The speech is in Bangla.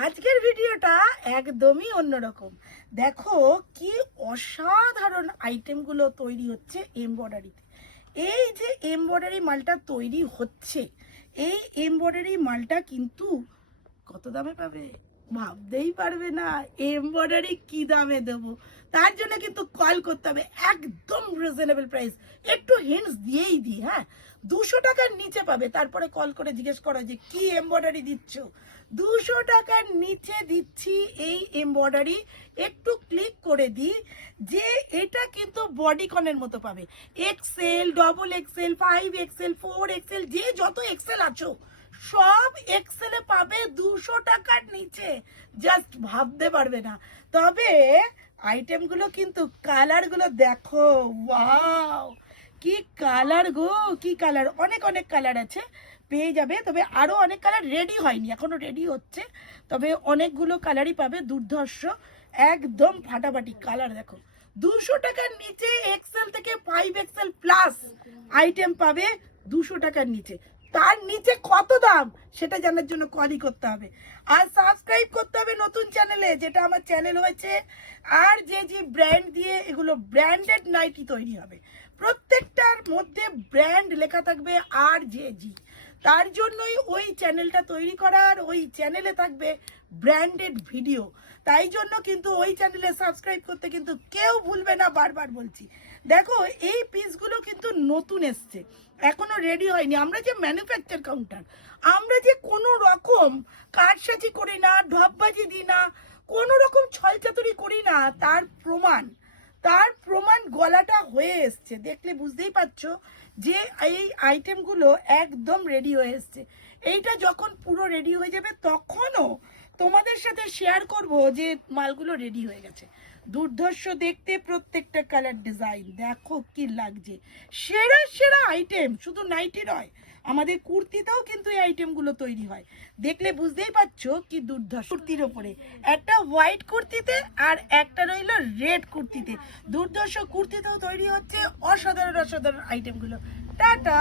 আজকের ভিডিওটা একদমই অন্যরকম। দেখো কি অসাধারণ আইটেমগুলো তৈরি হচ্ছে এমব্রয়ডারিতে। এই যে এমব্রয়ডারি মালটা তৈরি হচ্ছে, এই এমব্রয়ডারি মালটা কিন্তু কত দামে পাবে ভাবতেই পারবে না। এমব্রয়ডারি কি দামে দেবো, তার জন্য কিন্তু কল করতে হবে। একদম রিজনেবল প্রাইস, একটু হিন্টস দিয়েই দিই। হ্যাঁ, 200 টাকার নিচে পাবে। তারপরে কল করে জিজ্ঞেস করো যে কি এমব্রয়ডারি দিচ্ছ। 200 টাকার নিচে দিচ্ছি এই এমব্রয়ডারি। একটু ক্লিক করে দিই যে এটা কিন্তু বডিকনের মতো পাবে। Excel, double XL, 5XL, 4XL, যে যত এক্সেল আছো সব এক্সেলে পাবে 200 টাকার নিচে। জাস্ট ভাবতে পারবে না। তবে আইটেমগুলো কিন্তু কালারগুলো দেখো, ওয়াও কি কালার গো, কি কালার! অনেক অনেক কালার আছে, পেয়ে যাবে। তবে আরও অনেক কালার রেডি হয়নি, এখনো রেডি হচ্ছে। তবে অনেকগুলো কালারই পাবে, দুর্ধর্ষ একদম ফাটাফাটি কালার। দেখো 200 টাকার নিচে এক্সেল থেকে 5XL প্লাস আইটেম পাবে 200 টাকার নিচে। তার নিচে কত দাম সেটা জানার জন্য কলই করতে হবে, আর সাবস্ক্রাইব করতে হবে নতুন চ্যানেলে, যেটা আমার চ্যানেল হয়েছে। আর যে যে ব্র্যান্ড দিয়ে এগুলো ব্র্যান্ডেড নাইটি তৈরি হবে, প্রত্যেকটার মধ্যে ব্র্যান্ড লেখা থাকবে আর যে জি। তার জন্যই ওই চ্যানেলটা তৈরি করার, ওই চ্যানেলে থাকবে ব্র্যান্ডেড ভিডিও। তাই জন্য কিন্তু ওই চ্যানেলে সাবস্ক্রাইব করতে কিন্তু কেউ ভুলবে না, বারবার বলছি। দেখো এই পিসগুলো কিন্তু নতুন এসছে, এখনো রেডি হয়নি। আমরা যে ম্যানুফ্যাকচার কাউন্টার, আমরা যে কোনো রকম কারসাজি করি না, ঢপবাজি দিই না, কোনো রকম ছলচাতুরি করি না, তার প্রমাণ গলাটা হয়ে এসছে। দেখলে বুঝতেই পারছো যে এই আইটেমগুলো একদম রেডি হয়ে এসছে। এইটা যখন পুরো রেডি হয়ে যাবে তখনও তোমাদের সাথে শেয়ার করব যে মালগুলো রেডি হয়ে গেছে। দুর্ধর্ষ দেখতে, প্রত্যেকটা কালার ডিজাইন দেখো কি লাগছে। সেরা সেরা আইটেম, শুধু নাইটি নয়, আমাদের কুর্তিতেও কিন্তু এই আইটেমগুলো তৈরি হয়। দেখলে বুঝতেই পারছো কি দুর্ধর্ষ। কুর্তির ওপরে একটা হোয়াইট কুর্তিতে আর একটা রইল রেড কুর্তিতে, দুর্ধর্ষ কুর্তিতেও তৈরি হচ্ছে অসাধারণ অসাধারণ আইটেমগুলো। টাটা।